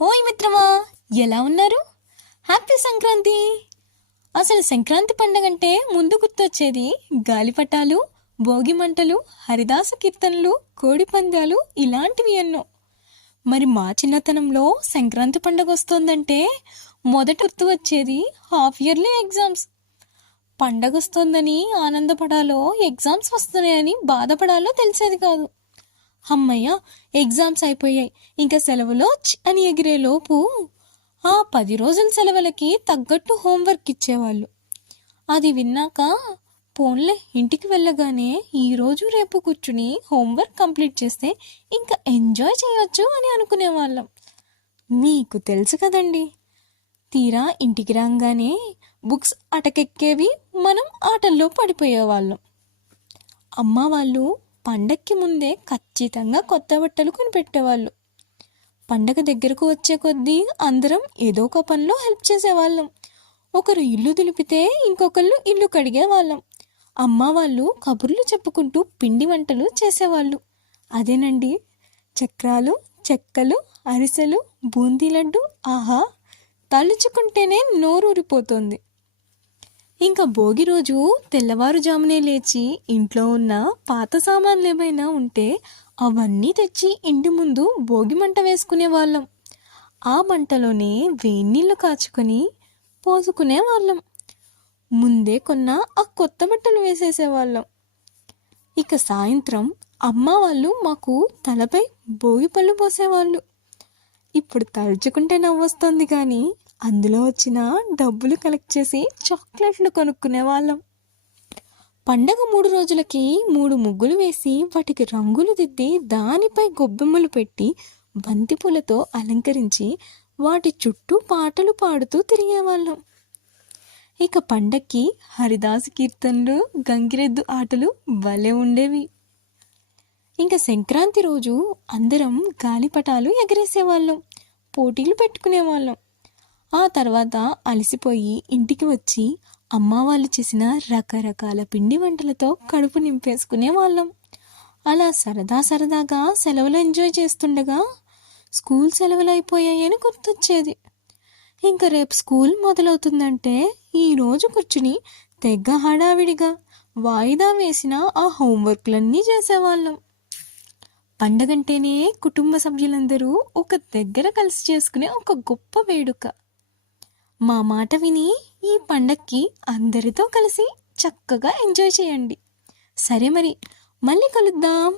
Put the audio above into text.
ఓయ్ మిత్రమా, ఎలా ఉన్నారు? హ్యాపీ సంక్రాంతి. అసలు సంక్రాంతి పండగ అంటే ముందు గుర్తొచ్చేది గాలిపటాలు, భోగి మంటలు, హరిదాస కీర్తనలు, కోడి పందాలు, ఇలాంటివి ఎన్నో. మరి మా చిన్నతనంలో సంక్రాంతి పండగ వస్తోందంటే మొదట గుర్తు వచ్చేది హాఫ్ ఇయర్లీ ఎగ్జామ్స్. పండగ వస్తోందని ఆనందపడాలో, ఎగ్జామ్స్ వస్తున్నాయని బాధపడాలో తెలిసేది కాదు. అమ్మయ్య, ఎగ్జామ్స్ అయిపోయాయి, ఇంకా సెలవులో అని ఎగిరేలోపు ఆ 10 రోజుల సెలవులకి తగ్గట్టు హోంవర్క్ ఇచ్చేవాళ్ళు. అది విన్నాక పోన్లే, ఇంటికి వెళ్ళగానే ఈరోజు రేపు కూర్చుని హోంవర్క్ కంప్లీట్ చేస్తే ఇంకా ఎంజాయ్ చేయొచ్చు అని అనుకునేవాళ్ళం. మీకు తెలుసు కదండి, తీరా ఇంటికి రాగానే బుక్స్ అటకెక్కేవి, మనం ఆటల్లో పడిపోయేవాళ్ళం. అమ్మ వాళ్ళు పండక్కి ముందే ఖచ్చితంగా కొత్త బట్టలు కొనిపెట్టేవాళ్ళు. పండగ దగ్గరకు వచ్చే కొద్దీ అందరం ఏదో ఒక పనిలో హెల్ప్ చేసేవాళ్ళం. ఒకరు ఇల్లు దులిపితే ఇంకొకళ్ళు ఇల్లు కడిగేవాళ్ళం. అమ్మ వాళ్ళు కబుర్లు చెప్పుకుంటూ పిండి వంటలు చేసేవాళ్ళు. అదేనండి, చక్రాలు, చెక్కలు, అరిసెలు, బూందీ లడ్డు. ఆహా, తలుచుకుంటేనే నోరూరిపోతుంది. ఇంకా భోగి రోజు తెల్లవారుజామునే లేచి ఇంట్లో ఉన్న పాత సామాన్లు ఏమైనా ఉంటే అవన్నీ తెచ్చి ఇంటి ముందు భోగి మంట వేసుకునే వాళ్ళం. ఆ మంటలోనే వేన్నీళ్ళు కాచుకొని పోసుకునే వాళ్ళం. ముందే కొన్న ఆ కొత్త బట్టలు వేసేసేవాళ్ళం. ఇక సాయంత్రం అమ్మ వాళ్ళు మాకు తలపై భోగి పళ్ళు పోసేవాళ్ళు. ఇప్పుడు తలుచుకుంటే నవ్వొస్తుంది, కానీ అందులో వచ్చిన డబ్బులు కలెక్ట్ చేసి చాక్లెట్లు కొనుక్కునే వాళ్ళం. పండగ 3 రోజులకి 3 ముగ్గులు వేసి వాటికి రంగులు దిద్ది దానిపై గొబ్బెమ్మలు పెట్టి బంతిపూలతో అలంకరించి వాటి చుట్టూ పాటలు పాడుతూ తిరిగేవాళ్ళం. ఇక పండక్కి హరిదాసు కీర్తనలు, గంగిరెద్దు ఆటలు భలే ఉండేవి. ఇంకా సంక్రాంతి రోజు అందరం గాలిపటాలు ఎగరేసేవాళ్ళం, పోటీలు పెట్టుకునేవాళ్ళం. ఆ తర్వాత అలసిపోయి ఇంటికి వచ్చి అమ్మ వాళ్ళు చేసిన రకరకాల పిండి వంటలతో కడుపు నింపేసుకునే వాళ్ళం. అలా సరదాగా సెలవులు ఎంజాయ్ చేస్తుండగా స్కూల్ సెలవులు అయిపోయాయని గుర్తొచ్చేది. ఇంకా రేపు స్కూల్ మొదలవుతుందంటే ఈరోజు కూర్చుని తెగ హడావిడిగా వాయిదా వేసిన ఆ హోంవర్క్లన్నీ చేసేవాళ్ళం. పండగంటేనే కుటుంబ సభ్యులందరూ ఒక దగ్గర కలిసి చేసుకునే ఒక గొప్ప వేడుక. మా మాట విని ఈ పండక్కి అందరితో కలిసి చక్కగా ఎంజాయ్ చేయండి. సరే మరి, మళ్ళీ కలుద్దాం.